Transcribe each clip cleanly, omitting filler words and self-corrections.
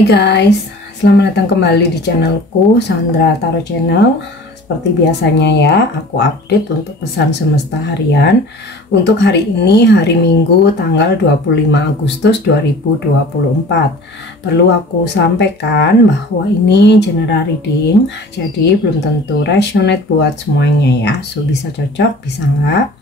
Hai guys, selamat datang kembali di channelku Sandra Tarot Channel. Seperti biasanya ya, aku update untuk pesan semesta harian. Untuk hari ini, hari Minggu tanggal 25 Agustus 2024. Perlu aku sampaikan bahwa ini general reading, jadi belum tentu resonate buat semuanya ya. So bisa cocok, bisa enggak.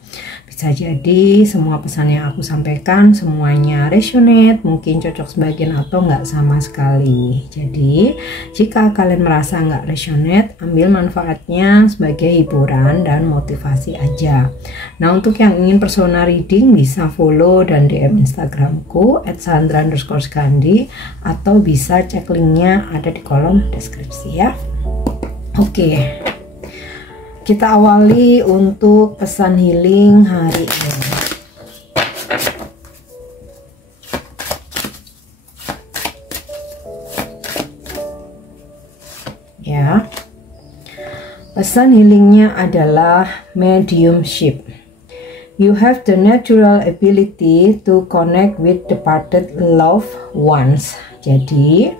Bisa jadi semua pesan yang aku sampaikan semuanya resonate, mungkin cocok sebagian atau nggak sama sekali. Jadi jika kalian merasa nggak resonate, ambil manfaatnya sebagai hiburan dan motivasi aja. Nah, untuk yang ingin personal reading bisa follow dan DM Instagramku @sandra_skandi atau bisa cek linknya ada di kolom deskripsi ya. Oke. Kita awali untuk pesan healing hari ini. Ya. Pesan healingnya adalah mediumship. You have the natural ability to connect with departed loved ones. Jadi,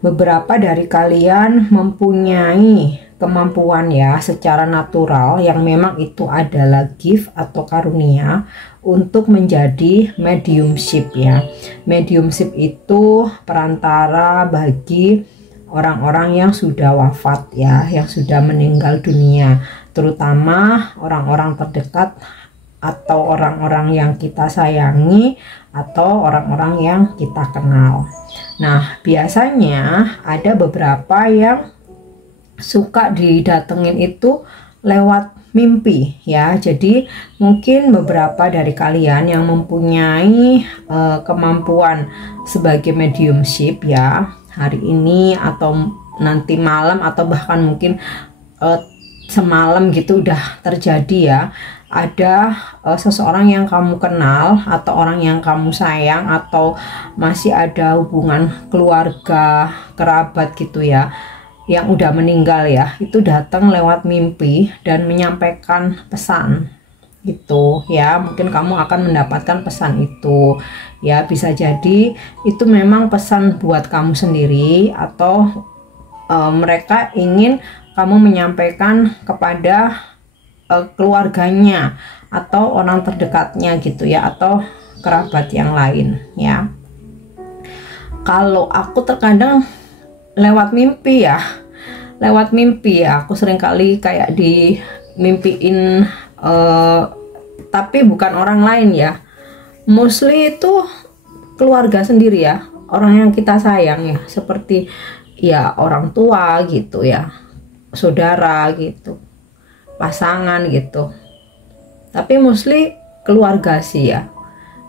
beberapa dari kalian mempunyai kemampuan ya secara natural yang memang itu adalah gift atau karunia untuk menjadi mediumship ya. Mediumship itu perantara bagi orang-orang yang sudah wafat ya, yang sudah meninggal dunia, terutama orang-orang terdekat atau orang-orang yang kita sayangi atau orang-orang yang kita kenal. Nah, biasanya ada beberapa yang suka didatengin itu lewat mimpi ya. Jadi mungkin beberapa dari kalian yang mempunyai kemampuan sebagai mediumship ya, hari ini atau nanti malam atau bahkan mungkin semalam gitu udah terjadi ya, ada seseorang yang kamu kenal atau orang yang kamu sayang atau masih ada hubungan keluarga kerabat gitu ya, yang udah meninggal ya, itu datang lewat mimpi dan menyampaikan pesan gitu ya. Mungkin kamu akan mendapatkan pesan itu ya, bisa jadi itu memang pesan buat kamu sendiri atau mereka ingin kamu menyampaikan kepada keluarganya atau orang terdekatnya gitu ya, atau kerabat yang lain ya. Kalau aku terkadang lewat mimpi ya, aku sering kali kayak dimimpiin tapi bukan orang lain ya, mostly itu keluarga sendiri ya, orang yang kita sayang ya, seperti ya orang tua gitu ya, saudara gitu, pasangan gitu, tapi mostly keluarga sih ya.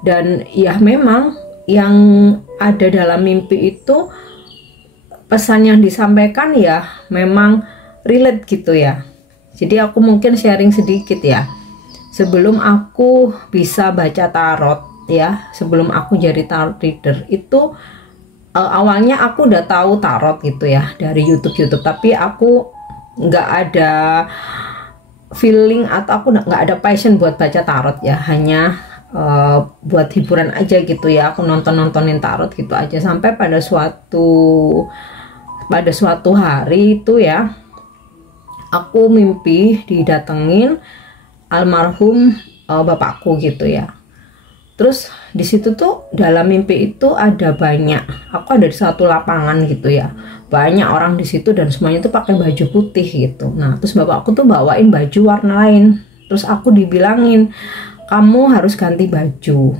Dan ya memang yang ada dalam mimpi itu pesan yang disampaikan ya memang relate gitu ya. Jadi aku mungkin sharing sedikit ya. Sebelum aku bisa baca tarot ya, sebelum aku jadi tarot reader itu awalnya aku udah tahu tarot gitu ya dari YouTube, tapi aku nggak ada feeling atau aku nggak ada passion buat baca tarot ya, hanya buat hiburan aja gitu ya. Aku nontonin tarot gitu aja, sampai pada suatu hari itu ya, aku mimpi didatengin almarhum bapakku gitu ya. Terus di situ tuh dalam mimpi itu ada banyak, aku ada di satu lapangan gitu ya, banyak orang di situ dan semuanya tuh pakai baju putih gitu. Nah, terus bapakku tuh bawain baju warna lain. Terus aku dibilangin, kamu harus ganti baju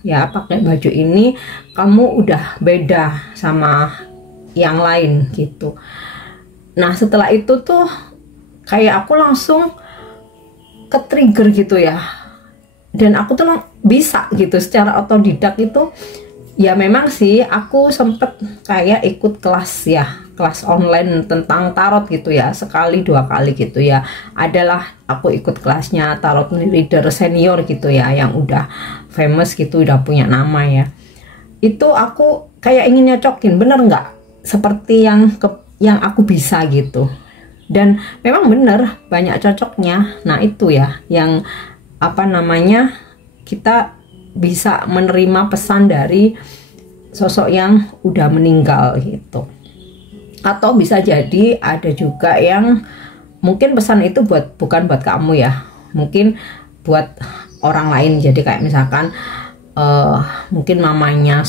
ya, pakai baju ini kamu udah beda sama yang lain gitu. Nah, setelah itu tuh kayak aku langsung ke trigger gitu ya, dan aku tuh bisa gitu secara otodidak itu ya. Memang sih aku sempet kayak ikut kelas ya, kelas online tentang tarot gitu ya, sekali dua kali gitu ya. Adalah aku ikut kelasnya tarot reader senior gitu ya, yang udah famous gitu, udah punya nama ya. Itu aku kayak ingin nyocokin, bener nggak seperti yang aku bisa gitu. Dan memang bener banyak cocoknya. Nah, itu ya yang apa namanya, kita bisa menerima pesan dari sosok yang udah meninggal gitu. Atau bisa jadi ada juga yang mungkin pesan itu bukan buat kamu ya, mungkin buat orang lain. Jadi kayak misalkan mungkin mamanya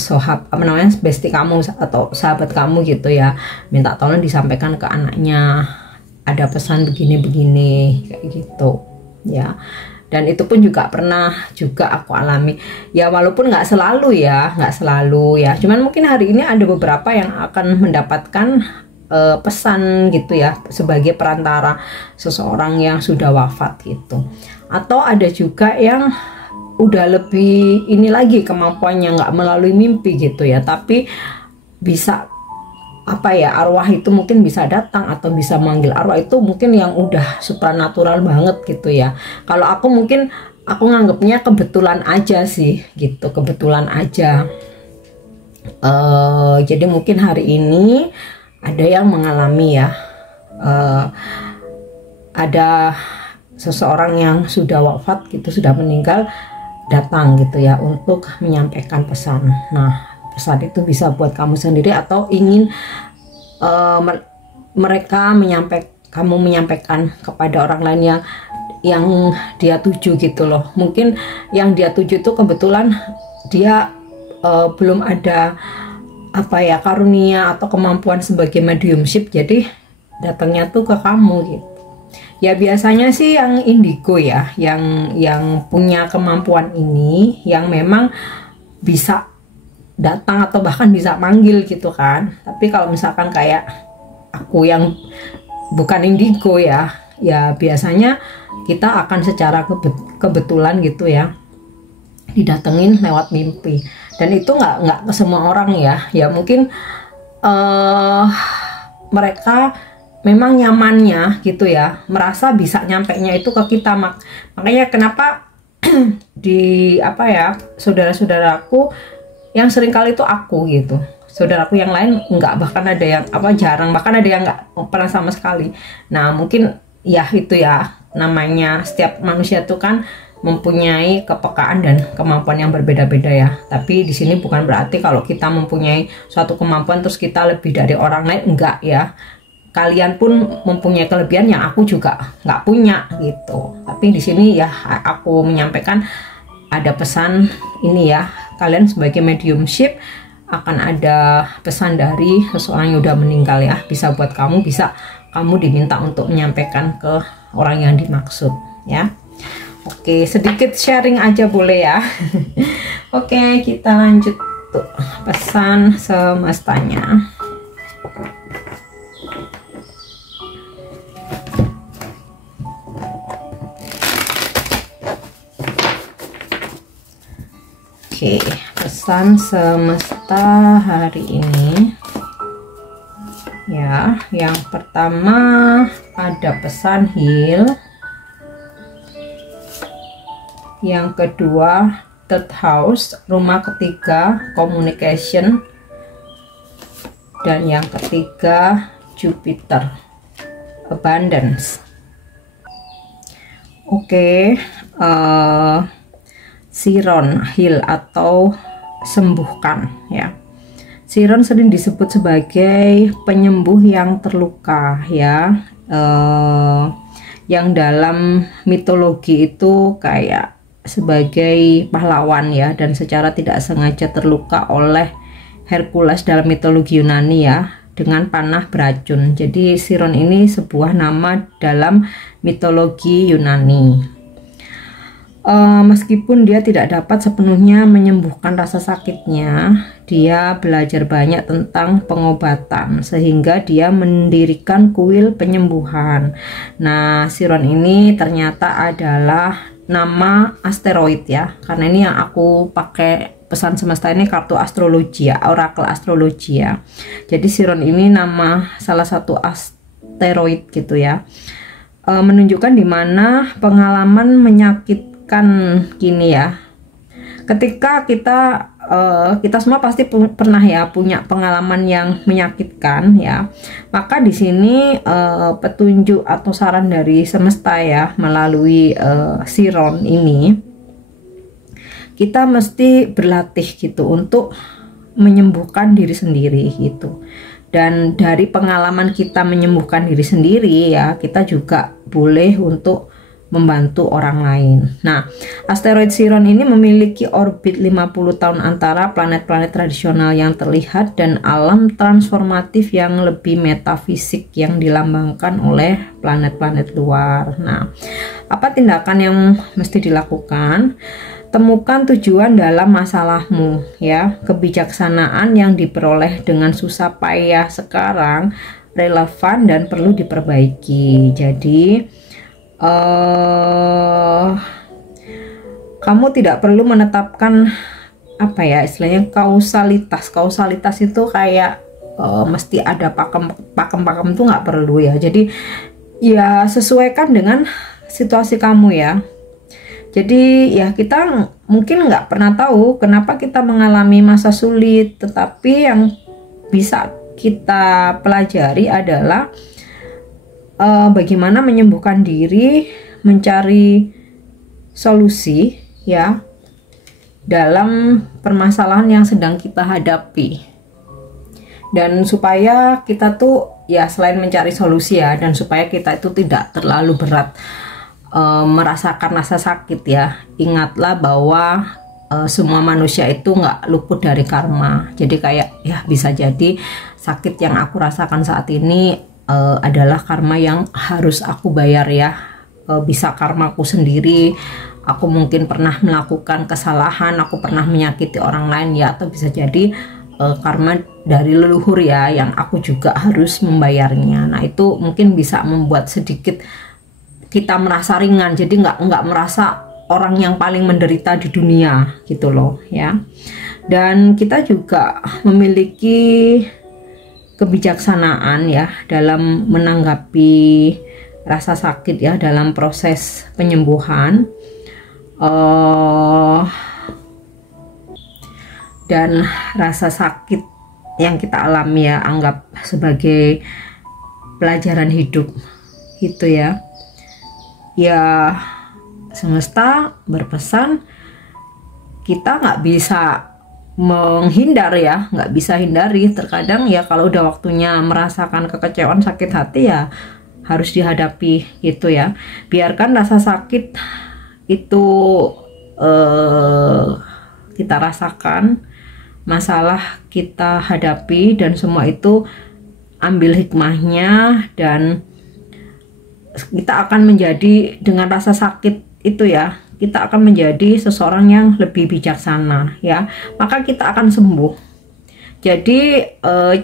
bestie kamu atau sahabat kamu gitu ya, minta tolong disampaikan ke anaknya, ada pesan begini-begini kayak gitu ya. Dan itu pun juga pernah juga aku alami ya, walaupun nggak selalu ya, cuman mungkin hari ini ada beberapa yang akan mendapatkan pesan gitu ya, sebagai perantara seseorang yang sudah wafat gitu. Atau ada juga yang udah lebih ini lagi kemampuannya, nggak melalui mimpi gitu ya, tapi bisa arwah itu mungkin bisa datang atau bisa manggil arwah, itu mungkin yang udah supranatural banget gitu ya. Kalau aku mungkin aku nganggapnya kebetulan aja sih gitu, kebetulan aja. Jadi mungkin hari ini ada yang mengalami ya, ada seseorang yang sudah wafat gitu, sudah meninggal, datang gitu ya untuk menyampaikan pesan. Nah, pesan itu bisa buat kamu sendiri atau ingin kamu menyampaikan kepada orang lain yang dia tuju gitu loh. Mungkin yang dia tuju itu kebetulan dia belum ada karunia atau kemampuan sebagai mediumship, jadi datangnya tuh ke kamu gitu. Ya biasanya sih yang indigo ya, yang punya kemampuan ini, yang memang bisa datang atau bahkan bisa manggil gitu kan. Tapi kalau misalkan kayak aku yang bukan indigo ya biasanya kita akan secara kebetulan gitu ya didatengin lewat mimpi. Dan itu nggak ke semua orang ya mungkin mereka memang nyamannya gitu ya, merasa bisa nyampainya itu ke kita. Makanya kenapa di saudara-saudaraku yang sering kali itu aku gitu, saudaraku yang lain enggak, bahkan ada yang jarang, bahkan ada yang nggak pernah sama sekali. Nah mungkin ya itu ya, namanya setiap manusia itu kan mempunyai kepekaan dan kemampuan yang berbeda-beda ya. Tapi di sini bukan berarti kalau kita mempunyai suatu kemampuan terus kita lebih dari orang lain, enggak ya. Kalian pun mempunyai kelebihan yang aku juga nggak punya gitu. Tapi di sini ya aku menyampaikan ada pesan ini ya, kalian sebagai mediumship akan ada pesan dari seseorang yang udah meninggal ya. Bisa buat kamu, bisa kamu diminta untuk menyampaikan ke orang yang dimaksud ya. Oke, sedikit sharing aja boleh ya. Oke, kita lanjut tuh pesan semestanya. Oke, pesan semesta hari ini ya. Yang pertama ada pesan heal. Yang kedua third house, rumah ketiga, communication. Dan yang ketiga Jupiter, abundance. Oke, Chiron, heal atau sembuhkan ya. Chiron sering disebut sebagai penyembuh yang terluka ya, yang dalam mitologi itu kayak sebagai pahlawan ya, dan secara tidak sengaja terluka oleh Hercules dalam mitologi Yunani ya, dengan panah beracun. Jadi Chiron ini sebuah nama dalam mitologi Yunani. Meskipun dia tidak dapat sepenuhnya menyembuhkan rasa sakitnya, dia belajar banyak tentang pengobatan sehingga dia mendirikan kuil penyembuhan. Nah, Chiron ini ternyata adalah nama asteroid ya, karena ini yang aku pakai pesan semesta ini kartu astrologi ya, oracle astrologi ya. Jadi Chiron ini nama salah satu asteroid gitu ya, menunjukkan dimana pengalaman menyakitkan kini ya. Ketika kita semua pasti pernah ya punya pengalaman yang menyakitkan ya, maka di sini petunjuk atau saran dari semesta ya melalui Chiron ini, kita mesti berlatih gitu untuk menyembuhkan diri sendiri gitu. Dan dari pengalaman kita menyembuhkan diri sendiri ya, kita juga boleh untuk membantu orang lain. Nah, asteroid Chiron ini memiliki orbit 50 tahun antara planet-planet tradisional yang terlihat dan alam transformatif yang lebih metafisik yang dilambangkan oleh planet-planet luar. Nah, apa tindakan yang mesti dilakukan? Temukan tujuan dalam masalahmu ya. Kebijaksanaan yang diperoleh dengan susah payah sekarang relevan dan perlu diperbaiki. Jadi kamu tidak perlu menetapkan apa ya istilahnya kausalitas itu kayak mesti ada pakem itu nggak perlu ya. Jadi ya sesuaikan dengan situasi kamu ya. Jadi ya kita mungkin nggak pernah tahu kenapa kita mengalami masa sulit, tetapi yang bisa kita pelajari adalah bagaimana menyembuhkan diri, mencari solusi ya dalam permasalahan yang sedang kita hadapi. Dan supaya kita tuh ya selain mencari solusi ya, dan supaya kita itu tidak terlalu berat merasakan rasa sakit ya. Ingatlah bahwa semua manusia itu nggak luput dari karma. Jadi kayak ya bisa jadi sakit yang aku rasakan saat ini adalah karma yang harus aku bayar ya. Bisa karmaku sendiri, aku mungkin pernah melakukan kesalahan, aku pernah menyakiti orang lain ya, atau bisa jadi karma dari leluhur ya yang aku juga harus membayarnya. Nah itu mungkin bisa membuat sedikit kita merasa ringan, jadi nggak merasa orang yang paling menderita di dunia gitu loh ya. Dan kita juga memiliki kebijaksanaan ya dalam menanggapi rasa sakit ya dalam proses penyembuhan. Dan rasa sakit yang kita alami ya anggap sebagai pelajaran hidup gitu ya. Ya semesta berpesan kita nggak bisa menghindar ya, nggak bisa hindari. Terkadang ya kalau udah waktunya merasakan kekecewaan, sakit hati ya harus dihadapi gitu ya. Biarkan rasa sakit itu kita rasakan, masalah kita hadapi, dan semua itu ambil hikmahnya, dan kita akan menjadi dengan rasa sakit itu ya, kita akan menjadi seseorang yang lebih bijaksana ya, maka kita akan sembuh. Jadi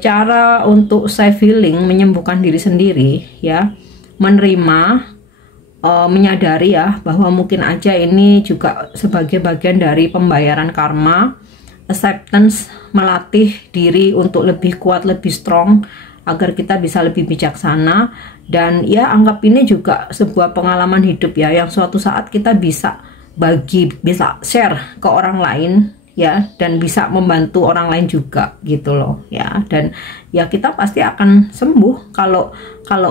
cara untuk self healing, menyembuhkan diri sendiri ya, menerima, menyadari ya bahwa mungkin aja ini juga sebagai bagian dari pembayaran karma. Acceptance, melatih diri untuk lebih kuat, lebih strong agar kita bisa lebih bijaksana. Dan ya anggap ini juga sebuah pengalaman hidup ya, yang suatu saat kita bisa bagi, bisa share ke orang lain ya, dan bisa membantu orang lain juga gitu loh ya. Dan ya kita pasti akan sembuh kalau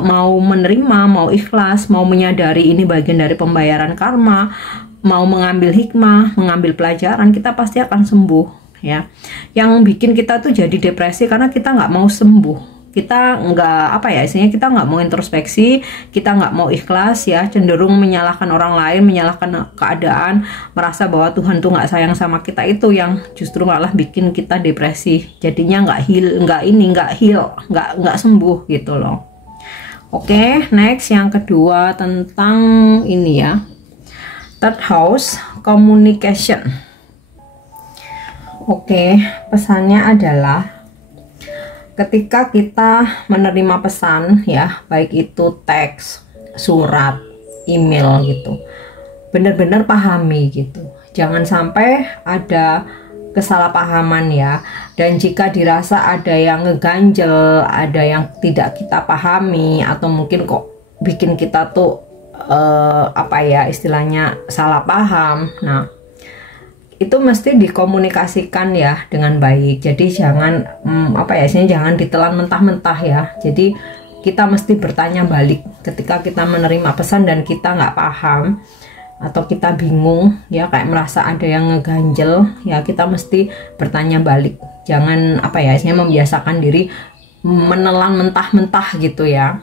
mau menerima, mau ikhlas, mau menyadari ini bagian dari pembayaran karma, mau mengambil hikmah, mengambil pelajaran, kita pasti akan sembuh ya. Yang bikin kita tuh jadi depresi karena kita nggak mau sembuh, kita nggak apa ya istilahnya, kita nggak mau introspeksi, kita nggak mau ikhlas ya, cenderung menyalahkan orang lain, menyalahkan keadaan, merasa bahwa Tuhan tuh nggak sayang sama kita. Itu yang justru malah bikin kita depresi, jadinya nggak sembuh gitu loh. Oke, next yang kedua tentang ini ya, third house, communication. Oke, pesannya adalah ketika kita menerima pesan ya, baik itu teks, surat, email gitu, benar-benar pahami gitu. Jangan sampai ada kesalahpahaman ya. Dan jika dirasa ada yang ngeganjel, ada yang tidak kita pahami, atau mungkin kok bikin kita tuh apa ya istilahnya salah paham, nah itu mesti dikomunikasikan ya dengan baik. Jadi jangan apa ya istilahnya, jangan ditelan mentah-mentah ya. Jadi kita mesti bertanya balik ketika kita menerima pesan dan kita nggak paham atau kita bingung ya, kayak merasa ada yang ngeganjel ya, kita mesti bertanya balik. Jangan apa ya, istilahnya membiasakan diri menelan mentah-mentah gitu ya.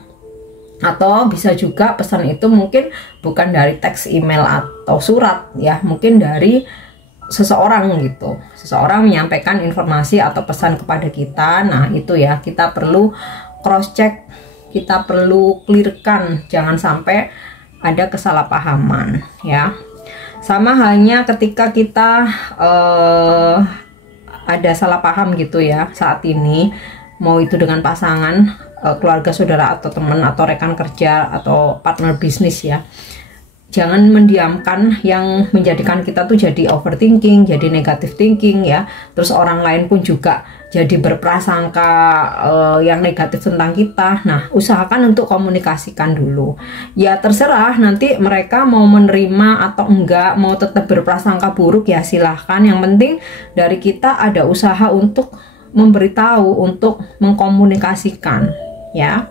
Atau bisa juga pesan itu mungkin bukan dari teks, email atau surat ya, mungkin dari seseorang gitu. Seseorang menyampaikan informasi atau pesan kepada kita. Nah, itu ya, kita perlu cross check, kita perlu clearkan, jangan sampai ada kesalahpahaman ya. Sama halnya ketika kita ada salah paham gitu ya saat ini, mau itu dengan pasangan, keluarga, saudara, atau teman, atau rekan kerja, atau partner bisnis ya. Jangan mendiamkan yang menjadikan kita tuh jadi overthinking, jadi negative thinking ya. Terus orang lain pun juga jadi berprasangka yang negatif tentang kita. Nah, usahakan untuk komunikasikan dulu. Ya terserah nanti mereka mau menerima atau enggak, mau tetap berprasangka buruk ya silahkan. Yang penting dari kita ada usaha untuk memberitahu, untuk mengkomunikasikan ya.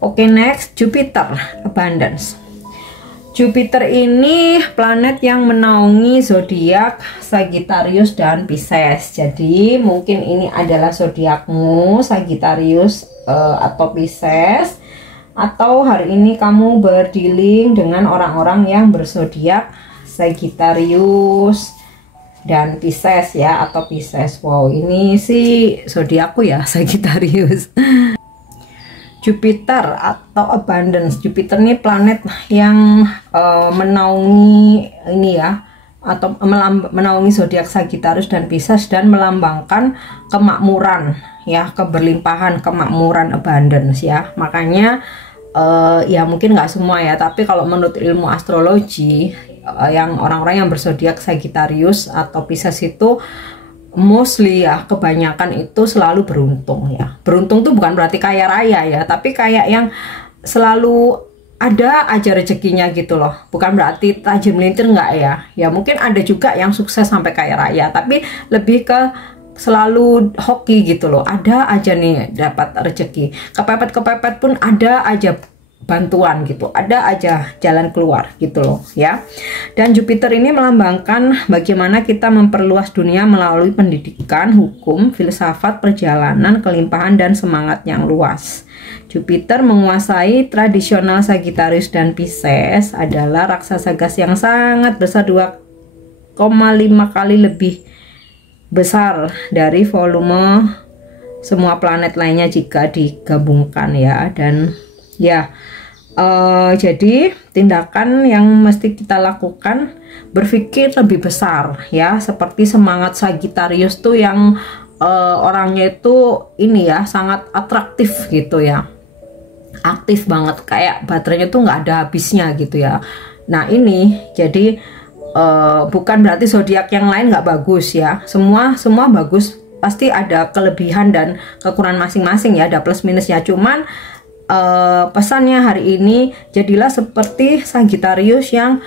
Oke, next, Jupiter, abundance. Jupiter ini planet yang menaungi zodiak Sagittarius dan Pisces. Jadi mungkin ini adalah zodiakmu, Sagittarius atau Pisces, atau hari ini kamu berdealing dengan orang-orang yang berzodiak Sagittarius dan Pisces ya, atau Pisces. Wow, ini sih zodiakku ya, Sagittarius. Jupiter atau abundance. Jupiter ini planet yang menaungi ini ya, atau menaungi zodiak Sagittarius dan Pisces, dan melambangkan kemakmuran ya, keberlimpahan, kemakmuran, abundance ya. Makanya ya mungkin nggak semua ya, tapi kalau menurut ilmu astrologi, yang orang-orang yang berzodiak Sagittarius atau Pisces itu mostly ya, kebanyakan itu selalu beruntung ya. Beruntung tuh bukan berarti kaya raya ya, tapi kayak yang selalu ada aja rezekinya gitu loh. Bukan berarti tajam melintir, enggak ya. Ya mungkin ada juga yang sukses sampai kaya raya, tapi lebih ke selalu hoki gitu loh. Ada aja nih dapat rezeki. Kepepet-kepepet pun ada aja bantuan gitu, ada aja jalan keluar gitu loh ya. Dan Jupiter ini melambangkan bagaimana kita memperluas dunia melalui pendidikan, hukum, filsafat, perjalanan, kelimpahan, dan semangat yang luas. Jupiter menguasai tradisional Sagittarius dan Pisces, adalah raksasa gas yang sangat besar, 2,5 kali lebih besar dari volume semua planet lainnya jika digabungkan ya. Dan ya, jadi tindakan yang mesti kita lakukan, berpikir lebih besar ya, seperti semangat Sagittarius tuh yang orangnya itu ini ya, sangat atraktif gitu ya, aktif banget, kayak baterainya tuh nggak ada habisnya gitu ya. Nah ini jadi bukan berarti zodiak yang lain nggak bagus ya, semua bagus, pasti ada kelebihan dan kekurangan masing-masing ya, ada plus minusnya. Cuman pesannya hari ini, jadilah seperti Sagittarius yang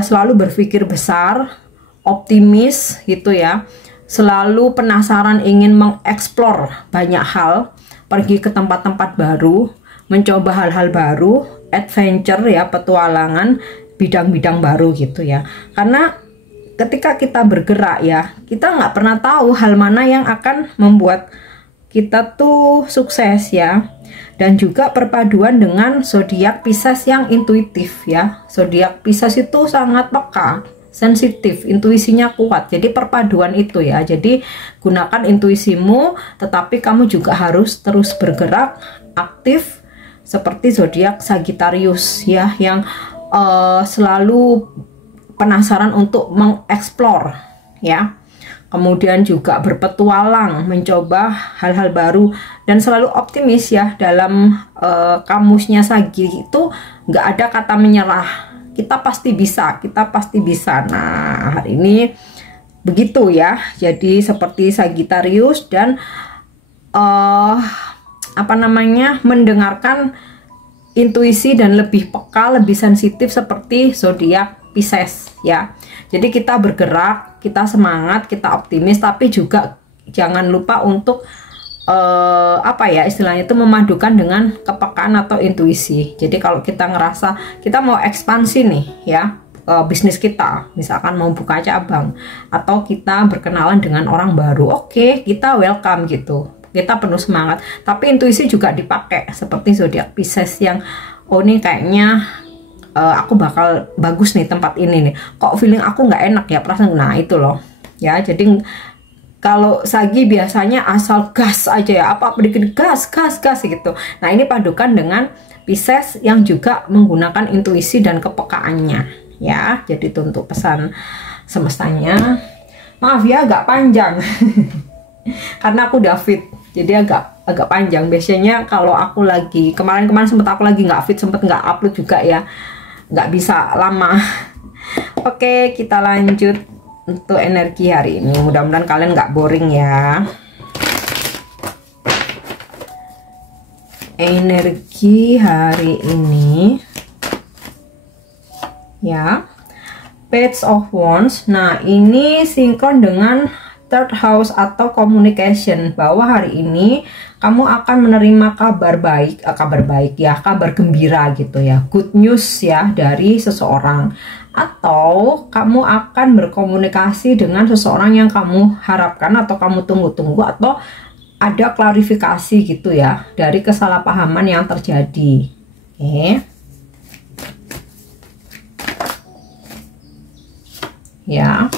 selalu berpikir besar, optimis gitu ya, selalu penasaran, ingin mengeksplor banyak hal, pergi ke tempat-tempat baru, mencoba hal-hal baru, adventure ya, petualangan, bidang-bidang baru gitu ya. Karena ketika kita bergerak ya, kita nggak pernah tahu hal mana yang akan membuat kita tuh sukses ya. Dan juga perpaduan dengan zodiak Pisces yang intuitif ya. Zodiak Pisces itu sangat peka, sensitif, intuisinya kuat. Jadi perpaduan itu ya. Jadi gunakan intuisimu, tetapi kamu juga harus terus bergerak, aktif seperti zodiak Sagittarius ya, yang selalu penasaran untuk mengeksplor ya. Kemudian juga berpetualang, mencoba hal-hal baru, dan selalu optimis ya. Dalam kamusnya Sagi itu nggak ada kata menyerah. Kita pasti bisa, kita pasti bisa. Nah hari ini begitu ya. Jadi seperti Sagittarius dan mendengarkan intuisi dan lebih peka, lebih sensitif seperti zodiak Pisces ya. Jadi kita bergerak, kita semangat, kita optimis, tapi juga jangan lupa untuk istilahnya itu memadukan dengan kepekaan atau intuisi. Jadi kalau kita ngerasa kita mau ekspansi nih ya, bisnis kita, misalkan mau buka cabang atau kita berkenalan dengan orang baru, oke, kita welcome gitu, kita penuh semangat. Tapi intuisi juga dipakai seperti zodiak Pisces yang oh ini kayaknya aku bakal bagus nih tempat ini nih, kok feeling aku nggak enak ya perasaan, nah itu loh ya. Jadi kalau Sagi biasanya asal gas aja ya, apa dikit gas gitu. Nah ini padukan dengan Pisces yang juga menggunakan intuisi dan kepekaannya ya. Jadi itu untuk pesan semestanya. Maaf ya agak panjang karena aku udah fit, jadi agak panjang. Biasanya kalau aku lagi kemarin sempet aku lagi nggak fit, sempet nggak upload juga ya, nggak bisa lama. Oke, kita lanjut untuk energi hari ini. Mudah-mudahan kalian nggak boring ya. Energi hari ini ya, Page of Wands. Nah ini sinkron dengan third house atau communication, bahwa hari ini kamu akan menerima kabar baik ya, kabar gembira gitu ya, good news ya dari seseorang, atau kamu akan berkomunikasi dengan seseorang yang kamu harapkan atau kamu tunggu-tunggu, atau ada klarifikasi gitu ya dari kesalahpahaman yang terjadi. Oke. Ya.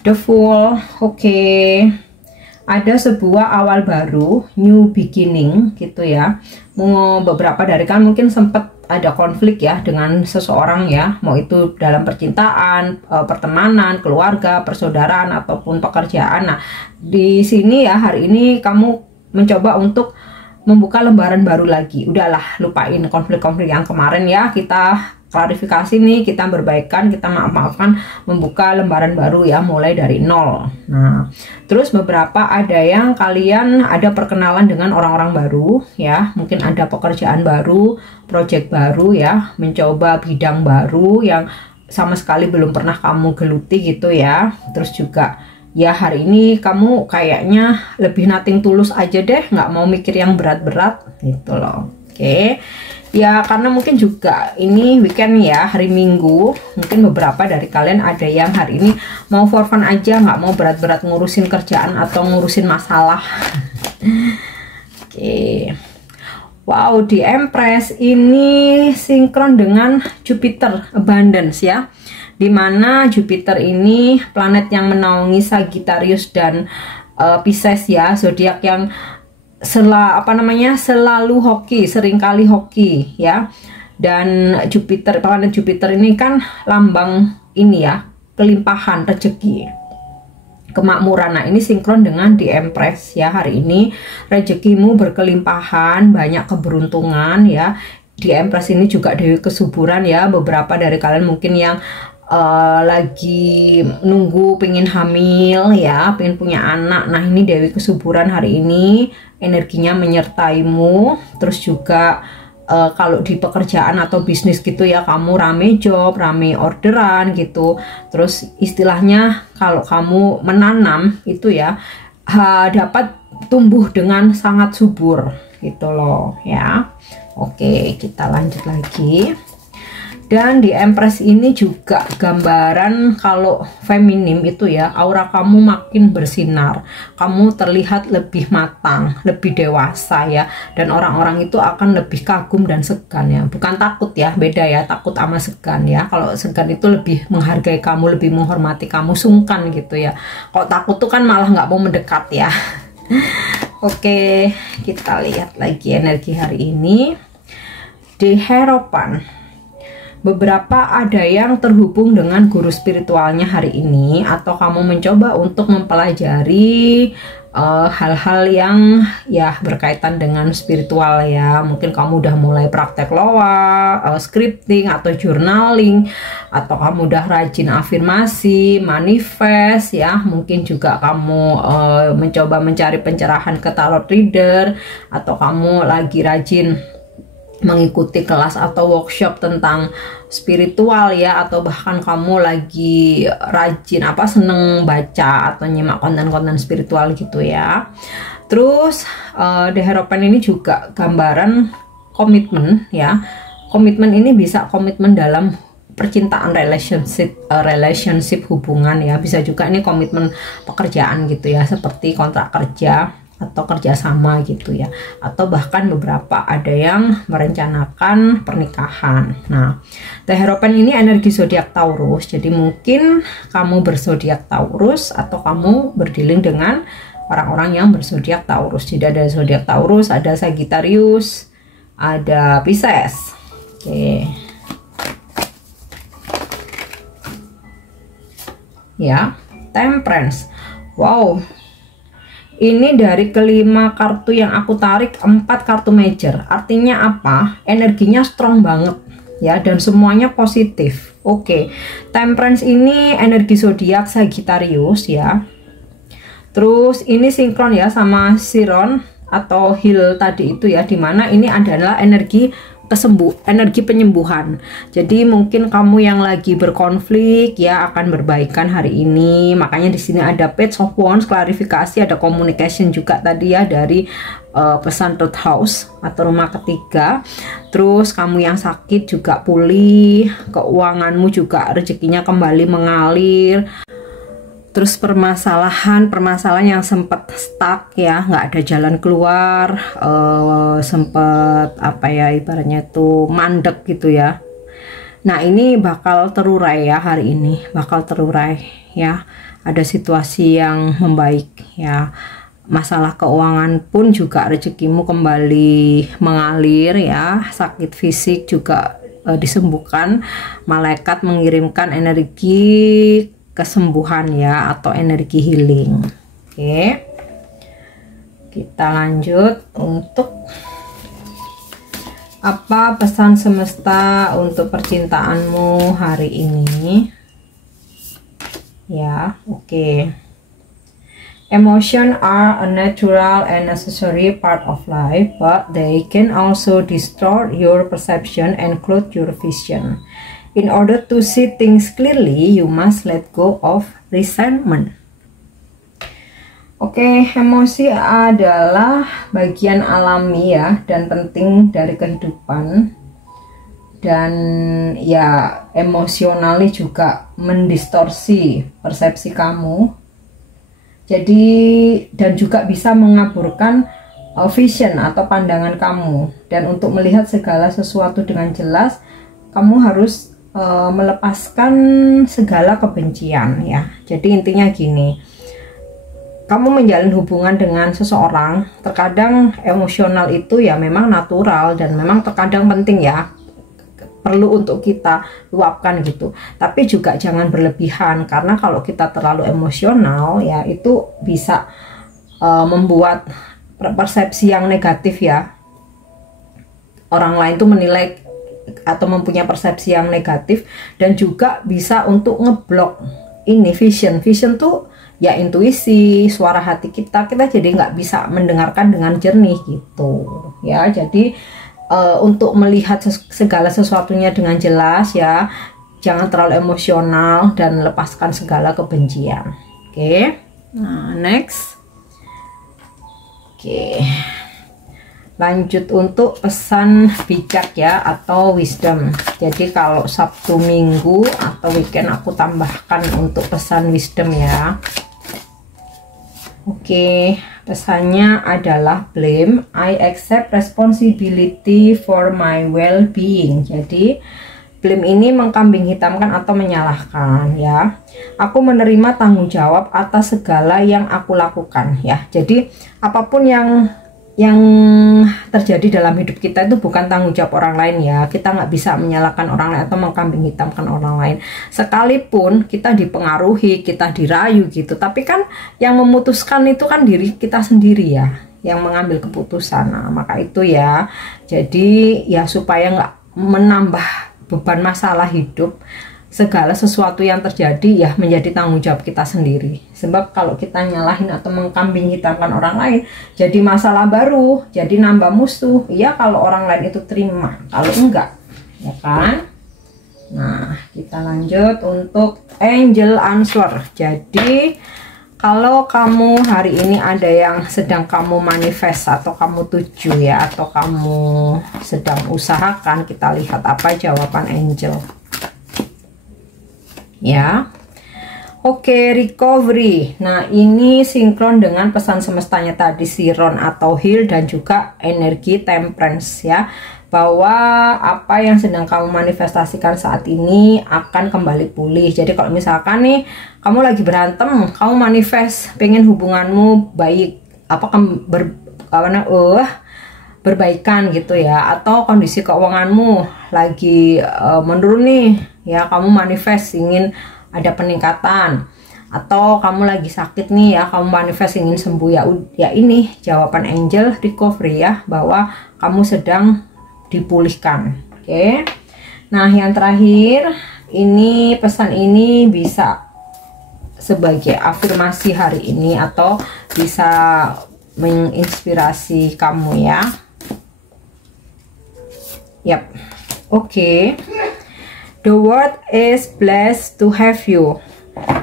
The Fool. Oke. Ada sebuah awal baru, new beginning gitu ya. Beberapa dari kan mungkin sempat ada konflik ya dengan seseorang ya, mau itu dalam percintaan, pertemanan, keluarga, persaudaraan ataupun pekerjaan. Nah, di sini ya hari ini kamu mencoba untuk membuka lembaran baru lagi. Udahlah, lupain konflik-konflik yang kemarin ya, kita klarifikasi nih, kita berbaikan, kita maaf-maafkan, membuka lembaran baru ya, mulai dari nol. Nah, terus beberapa ada yang kalian ada perkenalan dengan orang-orang baru ya, mungkin ada pekerjaan baru, project baru ya, mencoba bidang baru yang sama sekali belum pernah kamu geluti gitu ya. Terus juga ya hari ini kamu kayaknya lebih nothing tulus aja deh, nggak mau mikir yang berat-berat gitu loh. Oke. Ya karena mungkin juga ini weekend ya, hari Minggu, mungkin beberapa dari kalian ada yang hari ini mau for fun aja, nggak mau berat-berat ngurusin kerjaan atau ngurusin masalah. Oke. Wow, di Empress ini sinkron dengan Jupiter Abundance ya, dimana Jupiter ini planet yang menaungi Sagittarius dan Pisces ya, zodiak yang selalu hoki, seringkali hoki ya. Dan Jupiter, planet Jupiter ini kan lambang ini ya, kelimpahan rezeki, kemakmuran. Nah ini sinkron dengan di Empress ya, hari ini rezekimu berkelimpahan, banyak keberuntungan ya. Di Empress ini juga Dewi Kesuburan ya, beberapa dari kalian mungkin yang lagi nunggu pengen hamil ya, pengen punya anak. Nah ini Dewi Kesuburan hari ini energinya menyertaimu. Terus juga kalau di pekerjaan atau bisnis gitu ya, kamu rame job, rame orderan gitu. Terus istilahnya kalau kamu menanam itu ya, dapat tumbuh dengan sangat subur gitu loh ya. Oke, kita lanjut lagi. Dan di Empress ini juga gambaran kalau feminim itu ya, aura kamu makin bersinar, kamu terlihat lebih matang, lebih dewasa ya, dan orang-orang itu akan lebih kagum dan segan ya, bukan takut ya, beda ya, takut sama segan ya. Kalau segan itu lebih menghargai kamu, lebih menghormati kamu, sungkan gitu ya. Kalau takut tuh kan malah nggak mau mendekat ya. Oke, kita lihat lagi energi hari ini. Di Hierophant, beberapa ada yang terhubung dengan guru spiritualnya hari ini, atau kamu mencoba untuk mempelajari hal-hal yang ya berkaitan dengan spiritual ya. Mungkin kamu udah mulai praktek loa, scripting atau journaling, atau kamu udah rajin afirmasi, manifest ya. Mungkin juga kamu mencoba mencari pencerahan ke tarot reader, atau kamu lagi rajin mengikuti kelas atau workshop tentang spiritual ya, atau bahkan kamu lagi rajin seneng baca atau nyimak konten-konten spiritual gitu ya. Terus di Hierophant ini juga gambaran komitmen ya. Komitmen ini bisa komitmen dalam percintaan, relationship hubungan ya, bisa juga ini komitmen pekerjaan gitu ya, seperti kontrak kerja atau kerjasama gitu ya, atau bahkan beberapa ada yang merencanakan pernikahan. Nah, The Hierophant ini energi zodiak Taurus, jadi mungkin kamu berzodiak Taurus atau kamu berdealing dengan orang-orang yang berzodiak Taurus. Jadi ada zodiak Taurus, ada Sagittarius, ada Pisces. Oke. Ya, Temperance. Wow. Ini dari kelima kartu yang aku tarik, 4 kartu major. Artinya apa? Energinya strong banget ya, dan semuanya positif. Oke. Temperance ini energi zodiak Sagittarius ya. Terus ini sinkron ya sama Chiron atau Heal tadi itu ya, dimana ini adalah energi energi penyembuhan. Jadi mungkin kamu yang lagi berkonflik ya akan berbaikan hari ini. Makanya di sini ada Page of Wands, klarifikasi, ada communication juga tadi ya dari pesan third house atau rumah ketiga. Terus kamu yang sakit juga pulih, keuanganmu juga rezekinya kembali mengalir. Terus permasalahan yang sempat stuck ya, nggak ada jalan keluar, sempat apa ya ibaratnya tuh mandek gitu ya. Nah ini bakal terurai ya, hari ini bakal terurai ya, ada situasi yang membaik ya. Masalah keuangan pun juga rezekimu kembali mengalir ya, sakit fisik juga disembuhkan, malaikat mengirimkan energi kesembuhan ya, atau energi healing. Oke, kita lanjut untuk apa pesan semesta untuk percintaanmu hari ini ya. Oke. Emotions are a natural and necessary part of life, but they can also distort your perception and cloud your vision. In order to see things clearly, you must let go of resentment. Oke, emosi adalah bagian alami ya dan penting dari kehidupan. Dan ya emosionalnya juga mendistorsi persepsi kamu. Jadi dan juga bisa mengaburkan vision atau pandangan kamu. Dan untuk melihat segala sesuatu dengan jelas, kamu harus melepaskan segala kebencian ya. Jadi intinya gini, kamu menjalin hubungan dengan seseorang, terkadang emosional itu ya memang natural dan memang terkadang penting ya, perlu untuk kita luapkan gitu. Tapi juga jangan berlebihan, karena kalau kita terlalu emosional ya itu bisa membuat persepsi yang negatif ya. Orang lain tuh menilai atau mempunyai persepsi yang negatif, dan juga bisa untuk ngeblok ini vision tuh ya intuisi, suara hati kita jadi nggak bisa mendengarkan dengan jernih gitu ya. Jadi untuk melihat segala sesuatunya dengan jelas ya, jangan terlalu emosional dan lepaskan segala kebencian. Oke. Nah, next. Oke. Lanjut untuk pesan bijak ya, atau wisdom. Jadi kalau Sabtu Minggu atau weekend aku tambahkan untuk pesan wisdom ya. Oke, pesannya adalah blame. I accept responsibility for my well-being. Jadi blame ini mengkambing hitamkan atau menyalahkan ya. Aku menerima tanggung jawab atas segala yang aku lakukan ya. Jadi apapun yang terjadi dalam hidup kita itu bukan tanggung jawab orang lain ya. Kita nggak bisa menyalahkan orang lain atau mengkambing hitamkan orang lain. Sekalipun kita dipengaruhi, kita dirayu gitu, tapi kan yang memutuskan itu kan diri kita sendiri ya, yang mengambil keputusan. Nah, maka itu ya, jadi ya supaya nggak menambah beban masalah hidup, segala sesuatu yang terjadi ya menjadi tanggung jawab kita sendiri. Sebab kalau kita nyalahin atau mengkambing hitamkan orang lain, jadi masalah baru, jadi nambah musuh. Ya kalau orang lain itu terima, kalau enggak ya kan. Nah, kita lanjut untuk angel answer. Jadi kalau kamu hari ini ada yang sedang kamu manifest atau kamu tuju ya, atau kamu sedang usahakan, kita lihat apa jawaban angel. ya. Oke, recovery. Nah, ini sinkron dengan pesan semestanya tadi, Chiron atau heal, dan juga energi temperance ya. Bahwa apa yang sedang kamu manifestasikan saat ini akan kembali pulih. Jadi kalau misalkan nih kamu lagi berantem, kamu manifest pengen hubunganmu baik, berbaikan gitu ya, atau kondisi keuanganmu lagi menurun nih ya, kamu manifest ingin ada peningkatan, atau kamu lagi sakit nih ya, kamu manifest ingin sembuh ya, ini jawaban angel recovery ya, bahwa kamu sedang dipulihkan. Oke. Nah, yang terakhir ini, pesan ini bisa sebagai afirmasi hari ini atau bisa menginspirasi kamu ya. Yap. Oke. The world is blessed to have you.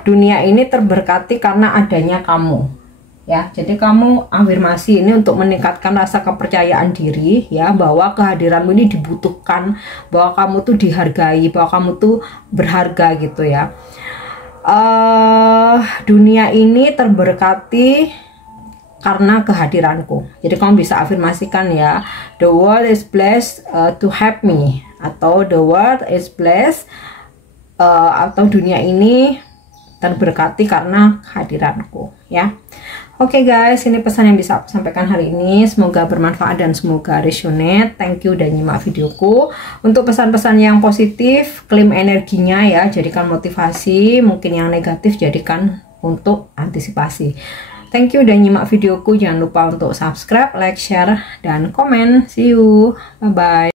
Dunia ini terberkati karena adanya kamu. Ya, jadi kamu afirmasi ini untuk meningkatkan rasa kepercayaan diri ya, bahwa kehadiranmu ini dibutuhkan, bahwa kamu tuh dihargai, bahwa kamu tuh berharga gitu ya. Dunia ini terberkati karena kehadiranku. Jadi kamu bisa afirmasikan ya, the world is blessed to have me, atau the world is blessed, atau dunia ini terberkati karena kehadiranku ya. Oke guys, ini pesan yang bisa aku sampaikan hari ini. Semoga bermanfaat dan semoga resonate. Thank you udah nyimak videoku. Untuk pesan-pesan yang positif, klaim energinya ya, jadikan motivasi. Mungkin yang negatif jadikan untuk antisipasi. Thank you udah nyimak videoku. Jangan lupa untuk subscribe, like, share, dan komen. See you. Bye-bye.